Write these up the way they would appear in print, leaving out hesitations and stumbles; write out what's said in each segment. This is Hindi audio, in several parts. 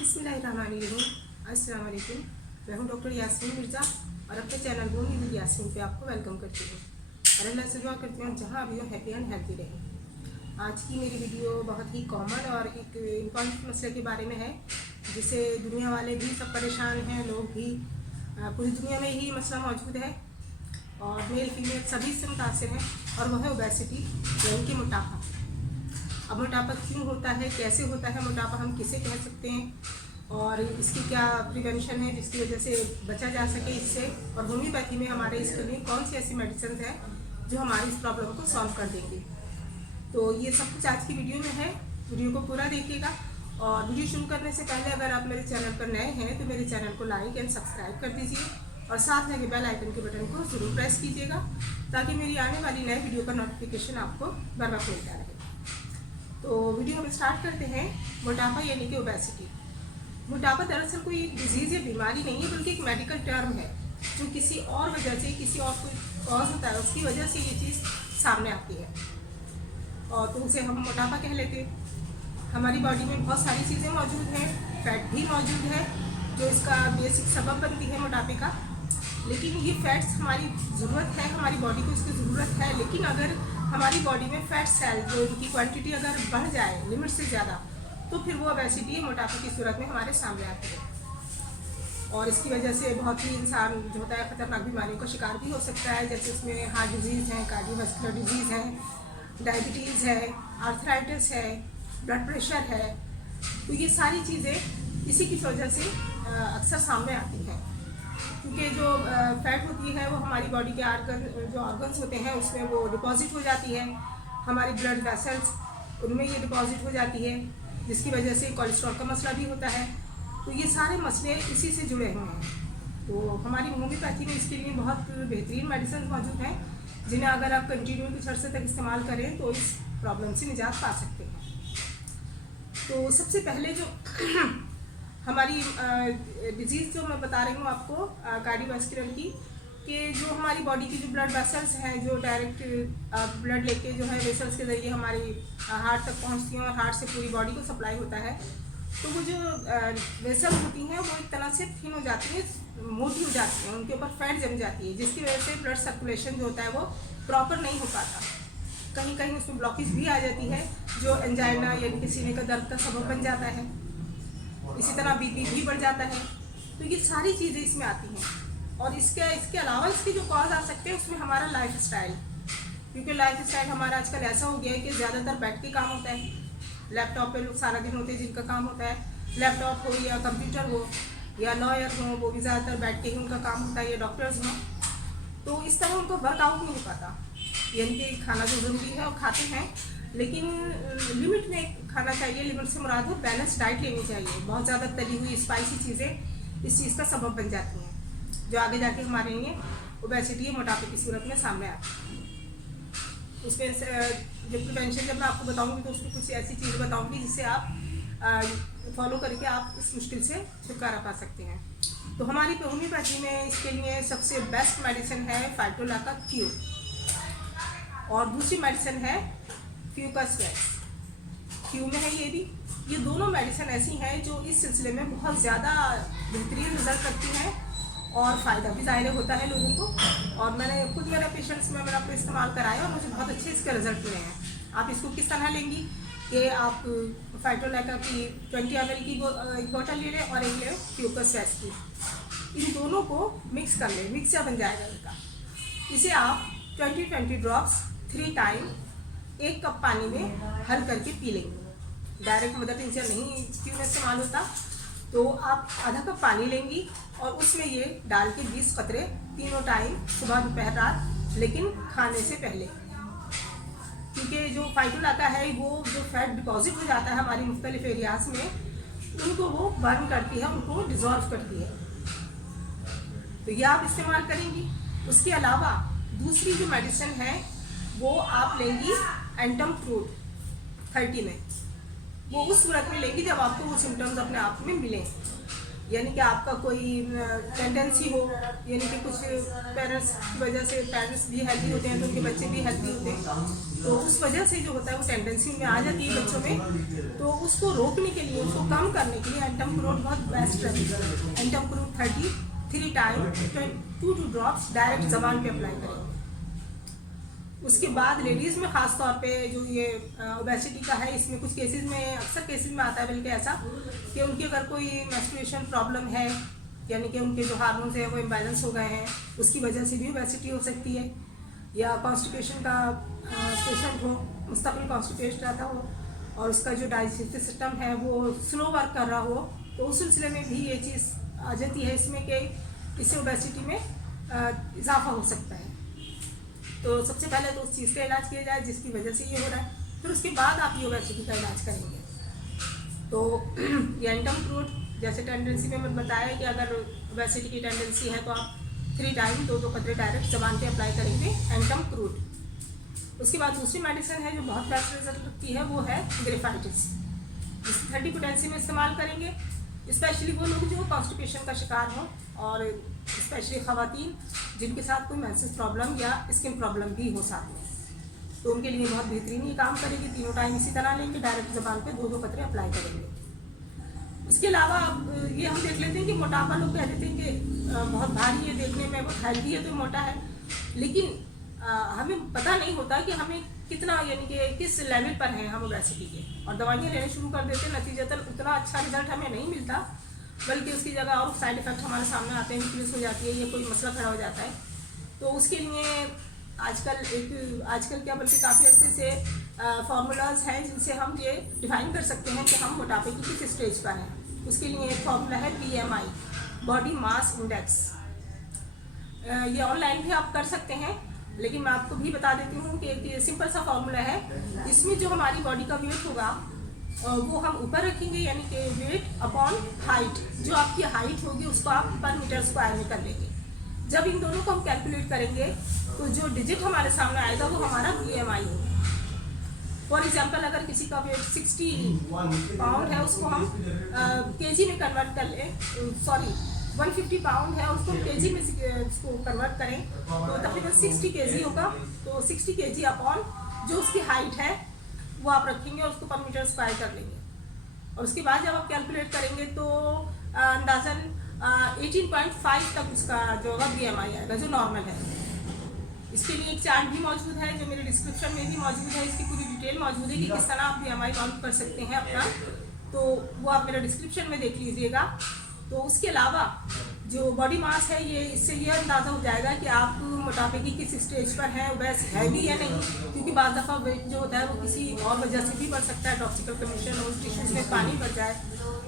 बिस्मिल्लाहिर्रहमानिर्रहीम। अस्सलाम वालेकुम। मैं हूँ डॉक्टर यास्मीन मिर्ज़ा और अपने चैनल बोनी विद यास्मीन पे आपको वेलकम करती हूँ और अल्लाह से दुआ करती हूँ जहाँ भी हो हैप्पी एंड हेल्थी रहें। आज की मेरी वीडियो बहुत ही कॉमन और एक इम्पॉर्टेंट मसले के बारे में है जिससे दुनिया वाले भी सब परेशान हैं, लोग भी पूरी दुनिया में ही मसला मौजूद है और मेल फीमेल सभी से मुतासर हैं और वह है ओबेसिटी यानी कि मोटापा। अब मोटापा क्यों होता है, कैसे होता है मोटापा, हम किसे कह सकते हैं और इसकी क्या प्रिवेंशन है जिसकी वजह से बचा जा सके इससे, और होम्योपैथी में हमारे इसके लिए कौन सी ऐसी मेडिसिन है जो हमारी इस प्रॉब्लम को सॉल्व कर देंगी। तो ये सब कुछ आज की वीडियो में है, वीडियो को पूरा देखिएगा। और वीडियो शुरू करने से पहले अगर आप मेरे चैनल पर नए हैं तो मेरे चैनल को लाइक एंड सब्सक्राइब कर दीजिए और साथ लगे बेल आइकन के बटन को ज़रूर प्रेस कीजिएगा ताकि मेरी आने वाली नए वीडियो का नोटिफिकेशन आपको बर वक्त मिलता रहे। तो वीडियो हम स्टार्ट करते हैं। मोटापा यानी कि ओबेसिटी। मोटापा दरअसल कोई डिजीज़ या बीमारी नहीं है बल्कि एक मेडिकल टर्म है जो किसी और वजह से, किसी और कोई कॉज होता है उसकी वजह से ये चीज़ सामने आती है और तो उसे हम मोटापा कह लेते हैं। हमारी बॉडी में बहुत सारी चीज़ें मौजूद हैं, फैट भी मौजूद है जो इसका बेसिक सबब बनती है मोटापे का। लेकिन ये फैट्स हमारी ज़रूरत है, हमारी बॉडी को इसकी ज़रूरत है, लेकिन अगर हमारी बॉडी में फैट सेल जो इनकी क्वांटिटी अगर बढ़ जाए लिमिट से ज़्यादा तो फिर वो ओबेसिटी मोटापे की सूरत में हमारे सामने आती है और इसकी वजह से बहुत ही इंसान जो होता है खतरनाक बीमारियों का शिकार भी हो सकता है, जैसे उसमें हार्ट डिजीज़ है, कार्डियोवास्कुलर डिजीज़ है, डायबिटीज़ है, आर्थराइटिस है, ब्लड प्रेशर है। तो ये सारी चीज़ें इसी की वजह से अक्सर सामने आती हैं क्योंकि जो फैट होती है वो हमारी बॉडी के ऑर्गन्स होते हैं उसमें वो डिपॉजिट हो जाती है, हमारी ब्लड वेसल्स उनमें ये डिपॉजिट हो जाती है जिसकी वजह से कोलेस्ट्रॉल का मसला भी होता है। तो ये सारे मसले इसी से जुड़े हुए हैं। तो हमारी होम्योपैथी में इसके लिए बहुत बेहतरीन मेडिसिन मौजूद हैं जिन्हें अगर आप कंटिन्यू कुछ अर्से तक इस्तेमाल करें तो इस प्रॉब्लम से निजात पा सकते हैं। तो सबसे पहले जो हमारी डिजीज़ जो मैं बता रही हूँ आपको कार्डियोवास्कुलर की, कि जो हमारी बॉडी की जो ब्लड वेसल्स हैं जो डायरेक्ट ब्लड लेके जो है वेसल्स के ज़रिए हमारी हार्ट तक पहुँचती हैं और हार्ट से पूरी बॉडी को सप्लाई होता है। तो वो जो वेसल्स होती हैं वो एक तरह से थिन हो जाती हैं, मोटी हो जाती हैं, उनके ऊपर फैट जम जाती है जिसकी वजह से ब्लड सर्कुलेशन जो होता है वो प्रॉपर नहीं हो पाता। कहीं कहीं उसमें ब्लॉकेज भी आ जाती है जो एंजाइना यानी कि सीने का दर्द का सबब बन जाता है। इसी तरह बीपी भी बढ़ जाता है। तो ये सारी चीज़ें इसमें आती हैं और इसके अलावा इसके जो कॉज आ सकते हैं उसमें हमारा लाइफ स्टाइल, क्योंकि लाइफ स्टाइल हमारा आजकल ऐसा हो गया है कि ज़्यादातर बैठ के काम होता है। लैपटॉप पे लोग सारा दिन होते हैं जिनका काम होता है, लैपटॉप हो या कंप्यूटर हो या लॉयर हो, वो भी ज़्यादातर बैठ के ही उनका काम होता है, या डॉक्टर्स हों। तो इस तरह उनको वर्कआउट नहीं हो पाता, यानी कि खाना जो ज़रूरी है वो खाते हैं लेकिन लिमिट में खाना चाहिए। लिमिट से मुराद हो बैलेंस डाइट लेनी चाहिए। बहुत ज़्यादा तली हुई स्पाइसी चीज़ें इस चीज़ का सबब बन जाती हैं जो आगे जाके हमारे लिए ओबेसिटी मोटापे की सूरत में सामने आती है। उसमें जो प्रिवेंशन जब मैं आपको बताऊंगी तो उसमें कुछ ऐसी चीज़ बताऊंगी जिससे आप फॉलो करके आप इस मुश्किल से छुटकारा पा सकते हैं। तो हमारी होम्योपैथी में इसके लिए सबसे बेस्ट मेडिसिन है फाइटोलाका क्यू और दूसरी मेडिसिन है फ्यूकस वैक्स। क्यू में है ये भी। ये दोनों मेडिसिन ऐसी हैं जो इस सिलसिले में बहुत ज़्यादा बेहतरीन रिजल्ट करती हैं और फ़ायदा भी ज़ाहिर होता है लोगों को। और मैंने खुद मेरे पेशेंट्स में मैंने आपको इस्तेमाल कराया और मुझे बहुत अच्छे इसके रिजल्ट मिले हैं। आप इसको किस तरह लेंगी कि आप फाइटोलाका की 20 ml की एक बोतल ले लें और एक ले फ्यूकस वैक्स की। इन दोनों को मिक्स कर लें, मिक्सचर बन जाएगा इनका। इसे आप 20-20 ड्रॉप्स 3 टाइम 1 कप पानी में हल करके पी लेंगे। डायरेक्ट मदर टिंचर नहीं क्यों में इस्तेमाल होता, तो आप आधा कप पानी लेंगी और उसमें ये डाल के 20 कतरे तीनों टाइम सुबह दोपहर रात, लेकिन खाने से पहले। क्योंकि जो फाइटोलाका है वो जो फैट डिपॉजिट हो जाता है हमारी मुख्तलिफ एरियाज में उनको वो बर्न करती है, उनको डिज़ोल्व करती है। तो ये आप इस्तेमाल करेंगी। उसके अलावा दूसरी जो मेडिसिन है वो आप लेंगी एंटम फ्रूट 30 में। वो उस सूरत में लेंगी जब आपको वो सिम्टम्स अपने आप में मिलें। यानी कि आपका कोई टेंडेंसी हो, यानी कि कुछ पेरेंट्स की वजह से, पेरेंट्स भी हेल्दी होते हैं तो उनके बच्चे भी हेल्दी होते हैं, तो उस वजह से जो होता है वो टेंडेंसी में आ जाती है बच्चों में। तो उसको रोकने के लिए, उसको कम करने के लिए एंटमक्रोट बहुत बेस्ट रहती है। एंटमक्रोट 33 टाइम 2 ड्रॉप्स डायरेक्ट ज़बान पे अप्लाई करेंगे। उसके बाद लेडीज़ में ख़ास तौर पे जो ये ओबेसिटी का है, इसमें कुछ केसेस में, अक्सर केसेस में आता है बल्कि ऐसा कि उनकी अगर कोई मेंस्ट्रुएशन प्रॉब्लम है, यानी कि उनके जो हार्मोन्स हैं वो इम्बैलेंस हो गए हैं, उसकी वजह से भी ओबेसिटी हो सकती है। या कॉन्स्टिपेशन का पेशेंट हो, मुस्तकिल कॉन्स्टिपेशन रहता हो और उसका जो डाइजेस्टिव सिस्टम है वो स्लो वर्क कर रहा हो, तो उस सिलसिले में भी ये चीज़ आ जाती है इसमें कि इससे ओबेसिटी में इजाफा हो सकता है। तो सबसे पहले तो उस चीज़ का इलाज किया जाए जिसकी वजह से ये हो रहा है, फिर उसके बाद आप ये ओबेसिटी का इलाज करेंगे। तो ये एंटमक्रोट जैसे टेंडेंसी में मैंने बताया कि अगर ओबेसिटी की टेंडेंसी है तो आप 3 टाइम 2 कतरे डायरेक्ट ज़बान पे अप्लाई करेंगे एंटमक्रोट। उसके बाद दूसरी मेडिसिन है जो बहुत बेस्ट रिजल्ट रखती है, वो है ग्रेफाइटिस। 30 पोटेंसी में इस्तेमाल करेंगे, स्पेशली वो लोग जो कॉन्स्टिपेशन का शिकार हों और स्पेशली ख़वातीन जिनके साथ कोई मेंसेस प्रॉब्लम या स्किन प्रॉब्लम भी हो साथ में, तो उनके लिए बहुत बेहतरीन ये काम करेगी। 3 टाइम इसी तरह लेंगे, डायरेक्ट ज़बान पे 2 कतरे अप्लाई करेंगे। इसके अलावा ये हम देख लेते हैं कि मोटापा, लोग कह देते हैं कि बहुत भारी है, देखने में बहुत हेल्दी है तो मोटा है, लेकिन हमें पता नहीं होता कि हमें कितना, यानी कि किस लेवल पर हैं हम ओबेसिटी के, और दवाइयाँ लेने शुरू कर देते हैं, नतीजतन उतना अच्छा रिजल्ट हमें नहीं मिलता, बल्कि उसकी जगह और साइड इफ़ेक्ट हमारे सामने आते हैं, वीकनेस हो जाती है या कोई मसला खड़ा हो जाता है। तो उसके लिए आजकल क्या बल्कि काफ़ी अर्से से फार्मूलाज हैं जिनसे हम ये डिफाइन कर सकते हैं कि हम मोटापे की किस स्टेज पर हैं। उसके लिए एक फार्मूला है BMI, बॉडी मास इंडेक्स। ये ऑनलाइन भी आप कर सकते हैं, लेकिन मैं आपको भी बता देती हूँ कि एक सिंपल सा फार्मूला है। इसमें जो हमारी बॉडी का वेट होगा वो हम ऊपर रखेंगे, यानी कि वेट अपॉन हाइट, जो आपकी हाइट होगी उसको आप पर मीटर स्क्वायर में कर लेंगे। जब इन दोनों को हम कैलकुलेट करेंगे तो जो डिजिट हमारे सामने आएगा वो हमारा BMI होगा। फॉर एग्जाम्पल अगर किसी का वेट 60 पाउंड है, उसको हम केजी में कन्वर्ट कर लें, 150 पाउंड है उसको केजी में उसको कन्वर्ट करें तो तकरीबन 60 केजी होगा। तो 60 केजी अपॉन जो उसकी हाइट है वो आप रखेंगे और उसको पर मीटर स्क्वायर कर लेंगे, और उसके बाद जब आप कैलकुलेट करेंगे तो अंदाज़न 18.5 तक उसका जो होगा BMI आएगा, जो नॉर्मल है। इसके लिए एक चार्ट भी मौजूद है जो मेरे डिस्क्रिप्शन में भी मौजूद है, इसकी पूरी डिटेल मौजूद है कि किस तरह आप BMI काउंट कर सकते हैं अपना, तो वो आप मेरे डिस्क्रिप्शन में देख लीजिएगा। तो उसके अलावा जो बॉडी मास है, ये इससे ये अंदाज़ा हो जाएगा कि आप मोटापे की किस स्टेज पर हैं, ओबेस है भी या नहीं, क्योंकि बाज़ दफ़ा वेट जो होता है वो किसी और वजह से भी बढ़ सकता है, टॉक्सिकल कंडीशन हो, टिश्यूज़ में पानी भर जाए,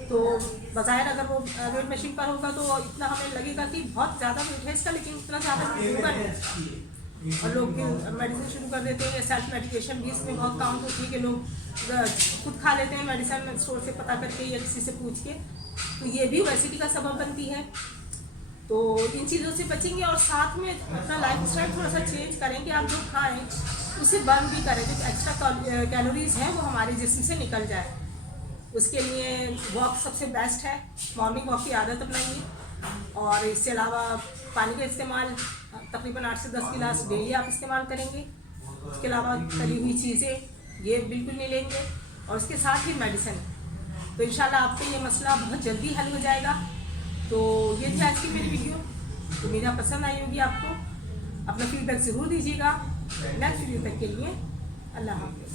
तो बज़ाहिर अगर वो वेट मशीन पर होगा तो इतना हमें लगेगा कि बहुत ज़्यादा वेट है इसका, लेकिन उतना ज़्यादा होगा नहीं, और लोग मेडिसिन शुरू कर देते हैं। सेल्फ मेडिकेशन भी इसमें बहुत काउंट होती है कि लोग खुद खा लेते हैं मेडिसिन स्टोर से पता करके या किसी से पूछ के, तो ये भी ओबेसिटी का सबब बनती है। तो इन चीज़ों से बचेंगे और साथ में अपना लाइफ स्टाइल थोड़ा सा चेंज करें कि आप जो खाएं उसे बर्न भी करें, जो एक्स्ट्रा कैलोरीज हैं वो हमारे जिस्म से निकल जाए। उसके लिए वॉक सबसे बेस्ट है, मॉर्निंग वॉक की आदत अपनाइए, और इसके अलावा पानी का इस्तेमाल तकरीबन 8 से 10 गिलास डेली आप इस्तेमाल करेंगे। उसके अलावा तली हुई चीज़ें ये बिल्कुल नहीं लेंगे, और उसके साथ ही मेडिसिन, तो इंशाल्लाह आपका ये मसला बहुत जल्दी हल हो जाएगा। तो ये थी आज की मेरी वीडियो, तो मेरा पसंद आई होगी आपको, अपना फीडबैक ज़रूर दीजिएगा। नेक्स्ट वीडियो तक के लिए अल्लाह हाफ़िज़।